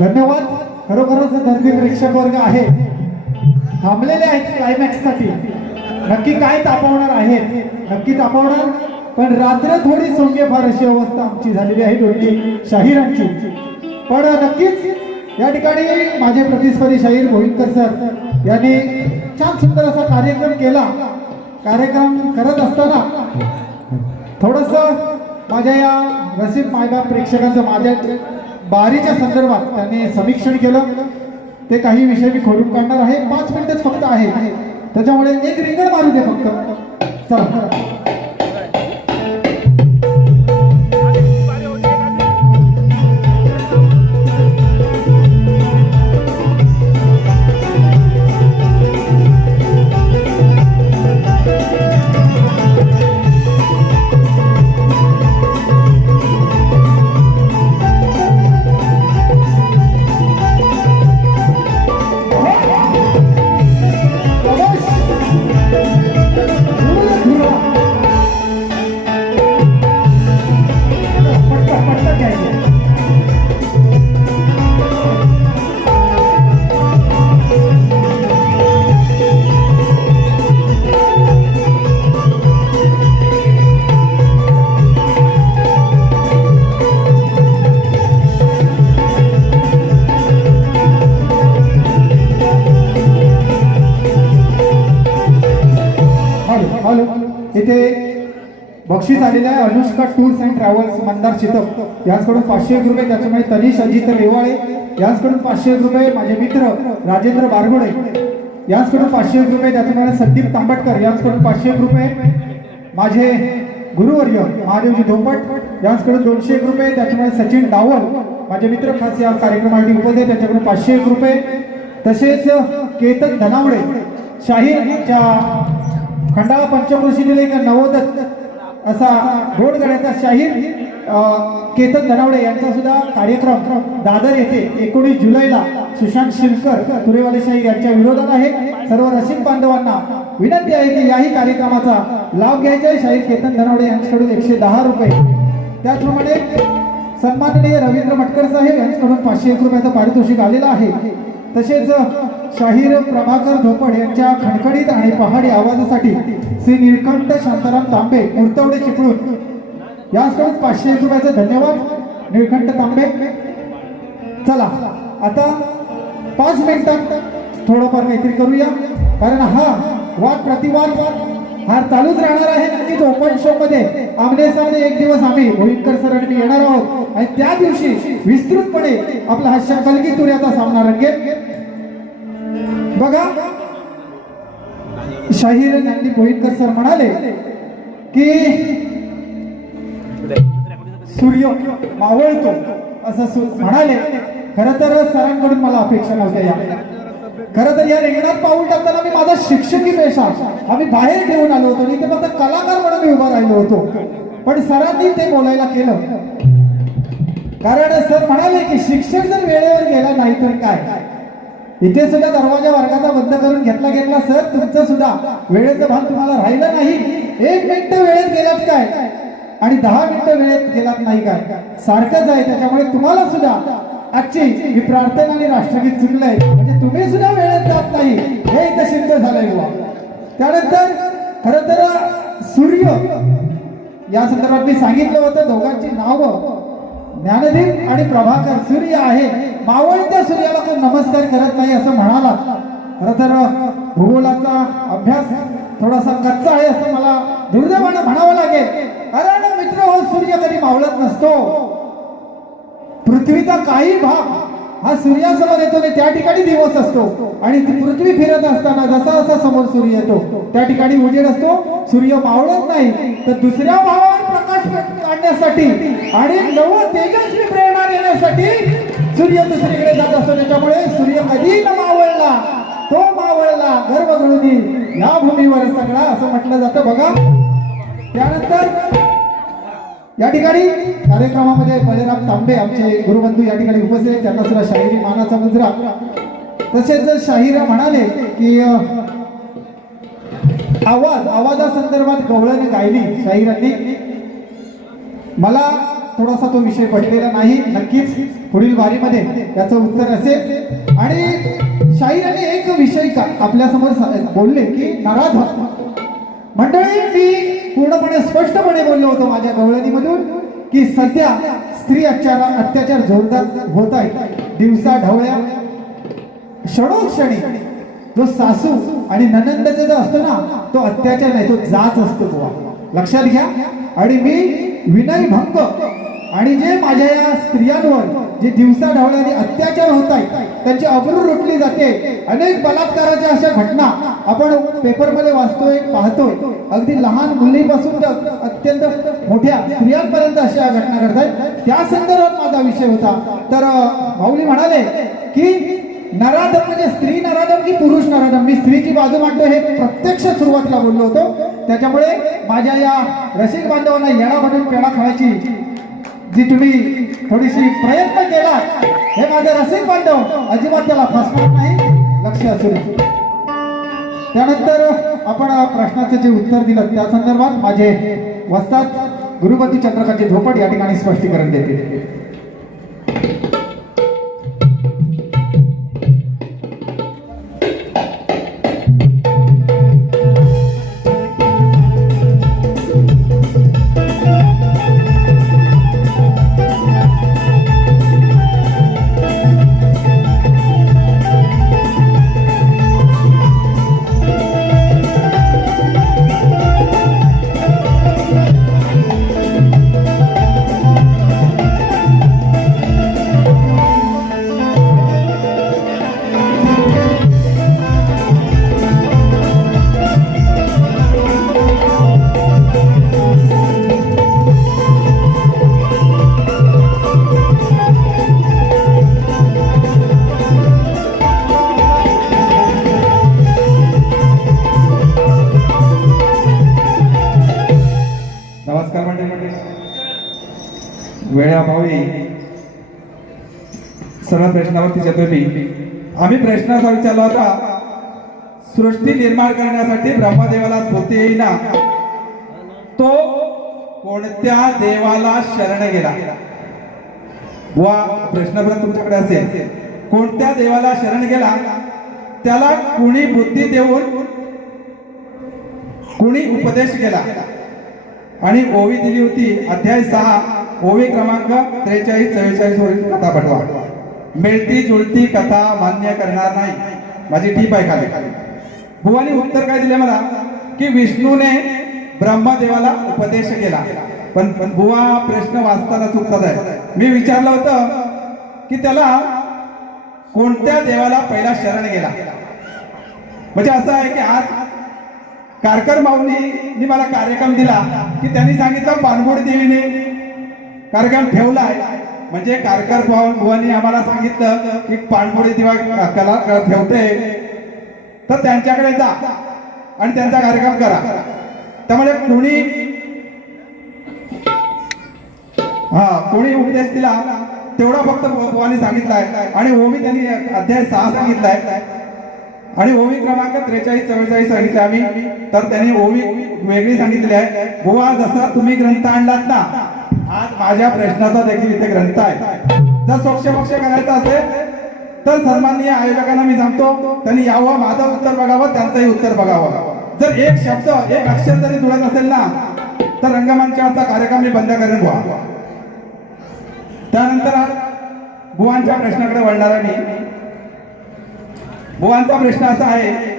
धन्यवाद. खरोखरच धर्मी प्रेक्षक वर्ग आहे. थांबलेले आहेत क्लायमॅक्ससाठी नक्की काय तापवणार आहेत? नक्की तापवणार? पण रात्र थोडी सोंगे फार अशी अवस्था आमची झालेली आहे दोन्ही शाहिरांची. पण नक्कीच या ठिकाणी माझे प्रतिस्पर्धी शाहीर गोविंदकर सर यांनी छान सुंदर असा कार्यक्रम केला. कार्यक्रम करत असताना थोडस माझ्या या रसिक मायबाप प्रेक्षकांचं माझ्या बारीच्या संदर्भात त्यांनी समीक्षण केलं. ते काही विषय मी खोडून काढणार आहे. पाच मिनिटच फक्त आहे. त्याच्यामुळे एक रिंगण मारू दे फक्त. चला. इथे बक्षीस आलेलं आहे Anushka tours and travels Mandar Chitak यांच्याकडून पाचशे एक रुपये त्याच्यामुळे तनिष अजित रेवाळे यांच्याकडून पाचशे एक रुपये माझे मित्र राजेंद्र बारगोडे यांच्याकडून पाचशे एक रुपये त्याच्यामुळे संदीप तांबटकर यांच्याकडून पाचशे एक रुपये माझे गुरुवर्य महादेवजी धोपट यांच्याकडून दोनशे एक रुपये त्याच्यामुळे सचिन डावल माझे मित्र खास या कार्यक्रमासाठी उपस्थित त्याच्याकडून त्यांच्याकडून पाचशे एक रुपये. तसेच केतन धनावडे शाहीरच्या खंडाळा पंचकृषीतील एक नवोदत असा गोडगड्याचा शाहीर केतन धनावडे यांचा सुद्धा कार्यक्रम दादर येथे एकोणीस जुलैला सुशांत शिरकर तुरेवाले शाहीर यांच्या विरोधात आहे. सर्व रसिक बांधवांना विनंती आहे की याही कार्यक्रमाचा लाभ घ्यायचा आहे. शाहीर केतन धनावडे यांच्याकडून एकशे दहा रुपये. त्याचप्रमाणे सन्माननीय रवींद्र मटकर साहेब यांच्याकडून पाचशे एक रुपयाचं पारितोषिक आलेलं आहे. तसेच शाहीर प्रभाकर धोपड यांच्या खणखणीत आणि पहाडी आवाजासाठी श्री निळकंठ शांताराम तांबे मुर्तवडे चिपळून यासोबत पाचशे रुपयाचा धन्यवाद. निळकंठ तांबे. चला आता पाच मिनिटात थोडंफार काहीतरी करूया. कारण हा वाद प्रतिवाद हा चालूच राहणार आहे नक्कीच ओपन शो मध्ये. आमने सामने एक दिवस आम्ही भोईकर सर आणि मी येणार आहोत. आणि त्या दिवशी विस्तृतपणे आपला हा शंकलगी तुऱ्याचा सामना रंगेल. बघा. शाहीर ज्ञानी भोईकर सर म्हणाले की सूर्य मावळतो असं म्हणाले. खर तर सरांकडून मला अपेक्षा नव्हत्या या खर तर या रिंगणात पाऊल टाकताना मी माझा शिक्षकी पेशा आम्ही बाहेर ठेवून आलो होतो इथे फक्त कलाकार म्हणून मी उभा राहिलो होतो. पण सरांनी ते बोलायला केलं. कारण सर म्हणाले की शिक्षक जर वेळेवर गेला नाही तर काय? इथे सुद्धा दरवाजा वर्गाचा बंद करून घेतला घेतला सर तुमचं सुद्धा वेळेचं भान तुम्हाला राहिलं नाही. एक मिनिट वेळेत गेलात काय? आणि दहा मिनिटं वेळेत गेलात नाही काय? सारखंच आहे त्याच्यामुळे तुम्हाला सुद्धा आजची ही प्रार्थना आणि राष्ट्रगीत चुकलंय म्हणजे तुम्ही सुद्धा वेळेत जात नाही. हे इथं सिद्ध झालंय बुवा. त्यानंतर खर तर सूर्य. या संदर्भात मी सांगितलं होतं दोघांची नावं. ज्ञानदीप आणि प्रभाकर सूर्य आहे. मावळत्या सूर्याला कोण नमस्कार करत नाही असं म्हणाला. खरं तर भूगोलाचा अभ्यास थोडासा कच्चा आहे असं मला दुर्दैवानं म्हणावं लागेल. कारण मित्र हो सूर्य कधी मावळत नसतो. पृथ्वीचा काही भाग हा सूर्यासमोर येतो आणि त्या ठिकाणी दिवस असतो. आणि पृथ्वी फिरत असताना जसा जसा समोर सूर्य येतो त्या ठिकाणी उजेड असतो. सूर्य मावळत नाही तर दुसऱ्या भावावर प्रकाश काढण्यासाठी आणि नव तेजस्वी प्रेरणा देण्यासाठी सूर्य दुसरीकडे जात असतो. त्याच्यामुळे सूर्य कधी मावळला तो मावळला. गर्भगृही या भूमीवर सगळा असं म्हटलं जातं. बघा. त्यानंतर या ठिकाणी कार्यक्रमामध्ये बळीराम तांबे आमचे गुरुबंधू या ठिकाणी उपस्थित आहेत. त्यांना सुद्धा शाहिरी मानाचा मुजरा. तसेच शाहीर म्हणाले की आवाज आवाजासंदर्भात गवळण गायली शाहिरांनी मला थोडासा तो विषय पडलेला नाही. नक्कीच पुढील वारीमध्ये याचं उत्तर असेल. आणि शाहिराने एक विषय का आपल्यासमोर बोलले की नराधम. मंडळी मी पूर्णपणे स्पष्टपणे बोललो होतो माझ्या गवळणीमधून की सध्या स्त्री अत्याचार अत्याचार जोरदार होत आहे दिवसा ढवळ्या क्षणोक्षणी. जो सासू आणि ननंदचे जो असतो ना तो अत्याचार नाही तो जाच असतो बुवा. लक्षात घ्या. आणि मी विनय भंग आणि जे माझ्या या स्त्रियांवर जे दिवसा ढवळ्याने अत्याचार होत आहेत त्यांची अब्रू लुटली जाते. अनेक बलात्काराच्या अशा घटना आपण पेपरमध्ये वाचतोय पाहतोय. अगदी लहान मुलीपासून तर अत्यंत मोठ्या स्त्रियांपर्यंत अशा घटना घडतात त्या संदर्भात माझा विषय होता. तर अं, माऊली म्हणाले की नराधम म्हणजे स्त्री नराधम की पुरुष नराधम? मी स्त्रीची बाजू मांडतो हे प्रत्यक्ष सुरुवातीला बोललो होतो. त्याच्यामुळे माझ्या या रसिक बांधवांना येणा म्हणून पेढा खाण्याची जी तुम्ही थोडीशी प्रयत्न केला. हे माझे रसिक पांडव अजिबात त्याला फसणार नाही. लक्ष असू त्यानंतर आपण प्रश्नाचं जे उत्तर दिलं त्या संदर्भात माझे वस्तात गुरुपती चंद्रकांतचे झोपट या ठिकाणी स्पष्टीकरण देते वेळाभावी सर्व प्रश्नावरती येतोय मी. आम्ही प्रश्न असा विचारला होता सृष्टी निर्माण करण्यासाठी ब्रह्मदेवाला स्फूर्ती येईना. तो कोणत्या देवाला शरण गेला? वा प्रश्न परत तुमच्याकडे असेल. कोणत्या देवाला शरण गेला? त्याला कुणी बुद्धी देऊन कुणी उपदेश केला? आणि ओवी दिली होती अध्याय सहा. ओवी क्रमांक त्रेचाळीस चव्वेचाळीस वरील कथा पाठवा. मिळती जुळती कथा मान्य करणार नाही. माझी टीप आहे खाली. भुवानी उत्तर काय दिले मला? की विष्णूने ब्रह्मदेवाला उपदेश केला. पण पण बुवा प्रश्न वाचताना चुकतात आहे. मी विचारलं होतं की त्याला कोणत्या देवाला पहिला शरण गेला? म्हणजे असं आहे की आज कारकर माऊनी मला कार्यक्रम दिला की त्यांनी सांगितलं पानगोड देवीने कार्यक्रम ठेवला म्हणजे कारकर बुवा- आम्हाला सांगितलं की पाणबोडी दिवा कला ठेवते. तर त्यांच्याकडे जा आणि त्यांचा कार्यक्रम करा. त्यामुळे कोणी हा कोणी उपदेश दिला तेवढा फक्त बु- सांगितलाय आणि ओमी त्यांनी अध्याय सहा सांगितलाय आणि ओवी क्रमांक त्रेचाळीस चव्वेचाळीस सांगितले आम्ही. तर त्यांनी ओवी वेगळी सांगितली आहे. गोवा जसा तुम्ही ग्रंथ आणलात ना आज माझ्या प्रश्नाचा देखील इथे ग्रंथ आहे. जर सोक्षपक्ष करायचा असेल तर सन्माननीय आयोजकांना मी सांगतो त्यांनी यावं माझं उत्तर बघावं त्यांचंही उत्तर बघावं. जर एक शब्द एक अक्षर जरी जुळत असेल ना तर रंगमंचाचा कार्यक्रम मी बंद करेन बुवा. त्यानंतर बुवांच्या प्रश्नाकडे वळणार आहे मी. बुवांचा प्रश्न असा आहे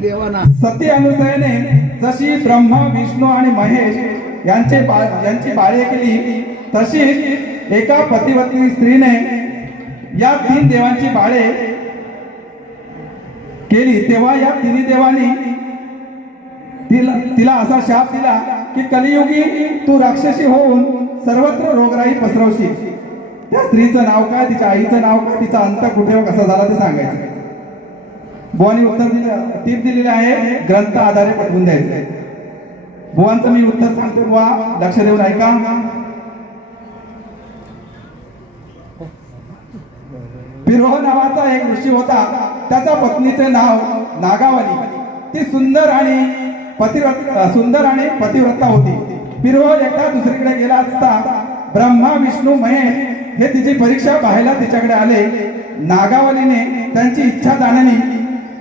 देवाना. सती अनुसयने जशी ब्रह्मा विष्णू आणि महेश यांचे यांची बाळे केली तशीच एका पतिपत्नी स्त्रीने या तीन देवांची बाळे केली. तेव्हा या तिन्ही देवानी तिला तिला असा शाप दिला की कलियुगी तू राक्षसी होऊन सर्वत्र रोगराई पसरवशील. त्या स्त्रीचं नाव काय? तिच्या आईचं नाव काय? तिचा अंत कुठे कसा झाला ते सांगायचं. बुवानी उत्तर दिलं टीप दिलेली आहे ग्रंथ आधारे पटवून द्यायचं. बुवांचं मी उत्तर सांगतो बुवा लक्ष देऊन ऐका. पिरोह नावाचा एक ऋषी होता त्याच्या पत्नीचे नाव नागावली. ती सुंदर आणि पतिव्रत सुंदर आणि पतिव्रता होती. पिरवळ एकदा दुसरीकडे गेला असता ब्रह्मा विष्णू महेश हे तिची परीक्षा पाहायला तिच्याकडे आले. नागावलीने त्यांची इच्छा जाणली.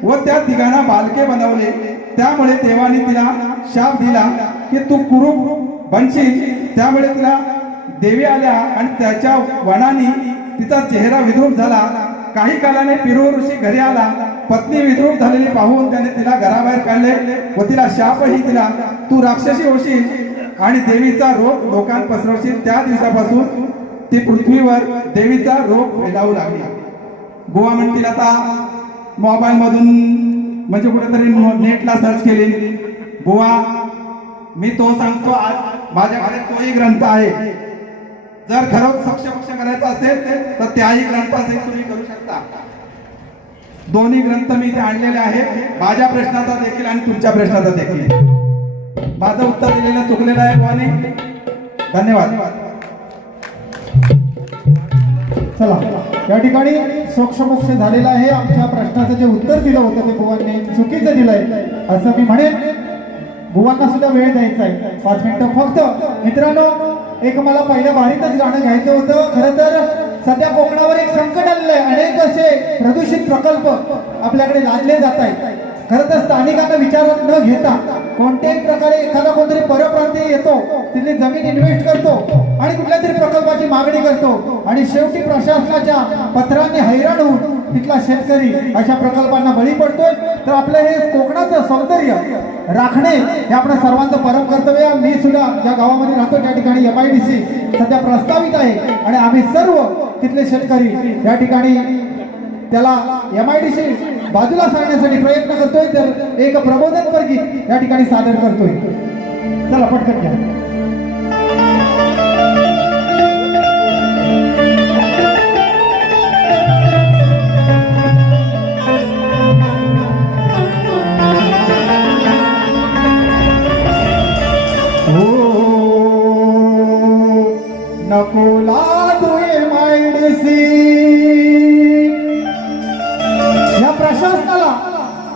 व त्या तिघांना बालके बनवले. त्यामुळे देवाने तिला शाप दिला की तू कुरूप बनशील. त्यामुळे तिला देवी आल्या आणि त्याच्या वनाने तिचा चेहरा विद्रूप झाला. काही कालाने पिरू ऋषी घरी आला. पत्नी विद्रूप झालेली पाहून त्याने तिला घराबाहेर काढले व तिला शापही दिला. तू राक्षसी होशील आणि देवीचा रोग लोकांत पसरवशील. त्या दिवसापासून ती पृथ्वीवर देवीचा रोग फैलावू लागला. गोवा म्हणतील आता मोबाईल मधून म्हणजे कुठेतरी नेटला सर्च केली. बुवा मी तो सांगतो आज माझ्याकडे तोही ग्रंथ आहे. जर खरंच सक्षपक्ष करायचा असेल तर त्याही ग्रंथासहित तुम्ही करू शकता. दोन्ही ग्रंथ मी इथे आणलेले आहेत. माझ्या प्रश्नाचा देखील आणि तुमच्या प्रश्नाचा देखील. माझं उत्तर दिलेलं चुकलेलं आहे बुवाने. धन्यवाद. चला. या ठिकाणी सोक्षमोक्ष झालेला आहे. आमच्या प्रश्नाचं जे उत्तर दिलं होतं ते बुवांनी चुकीचं दिलंय. असं मी म्हणेन. बुवांना सुद्धा वेळ द्यायचा आहे. पाच मिनिटं फक्त. मित्रांनो एक मला पहिल्या बारीतच गाणं घ्यायचं होतं. खरं तर सध्या कोकणावर एक संकट आलेलं आहे. अनेक असे प्रदूषित प्रकल्प आपल्याकडे लादले जात आहेत. खरं तर स्थानिकांना विचारात न घेता कोणत्याही प्रकारे एखादा कोणतरी परप्रांतीय येतो तिथली जमीन इन्व्हेस्ट करतो आणि कुठल्या तरी प्रकल्पाची मागणी करतो. आणि शेवटी प्रशासनाच्या पत्रांनी हैराण होऊन तिथला शेतकरी अशा प्रकल्पांना बळी पडतोय. तर आपलं हे कोकणाचं सौंदर्य राखणे हे आपलं सर्वांचं परम कर्तव्य आहे. मी सुद्धा ज्या गावामध्ये राहतो त्या ठिकाणी एम आय डी सी सध्या प्रस्तावित आहे. आणि आम्ही सर्व तिथले शेतकरी या ठिकाणी त्याला एम आय डी सी बाजूला सांगण्यासाठी प्रयत्न करतोय तर एक प्रबोधनपर गीत या ठिकाणी सादर करतोय. चला पटकन घ्या.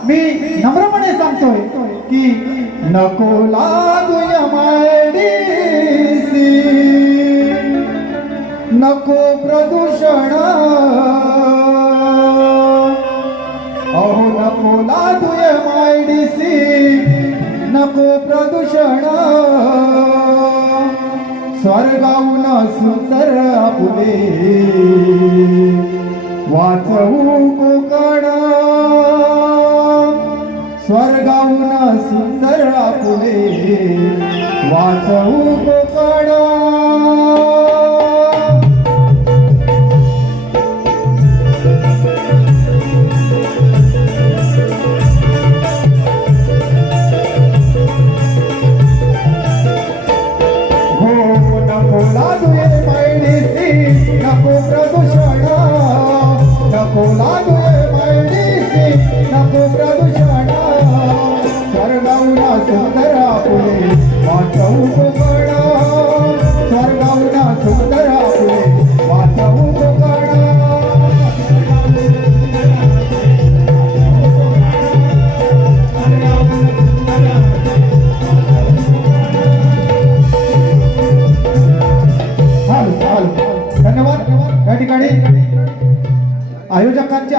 मी नम्रपणे सांगतोय की नको लादूया मायडीसी नको प्रदूषण. अहो नको लादूया मायडीसी नको प्रदूषण. स्वर्गाहून सुंदर आपुले. वाचवू कोकण. स्वर्गाहून सुंदर आपुले. वाचवू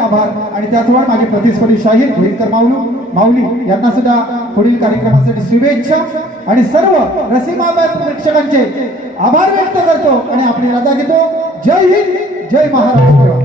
आभार. आणि त्याचबरोबर माझे प्रतिस्पर्धी शाहीर भोईकर माऊलू माऊली यांना सुद्धा पुढील कार्यक्रमासाठी शुभेच्छा. आणि सर्व रसिका प्रेक्षकांचे आभार व्यक्त करतो आणि आपली रजा घेतो. जय हिंद जय महाराष्ट्र.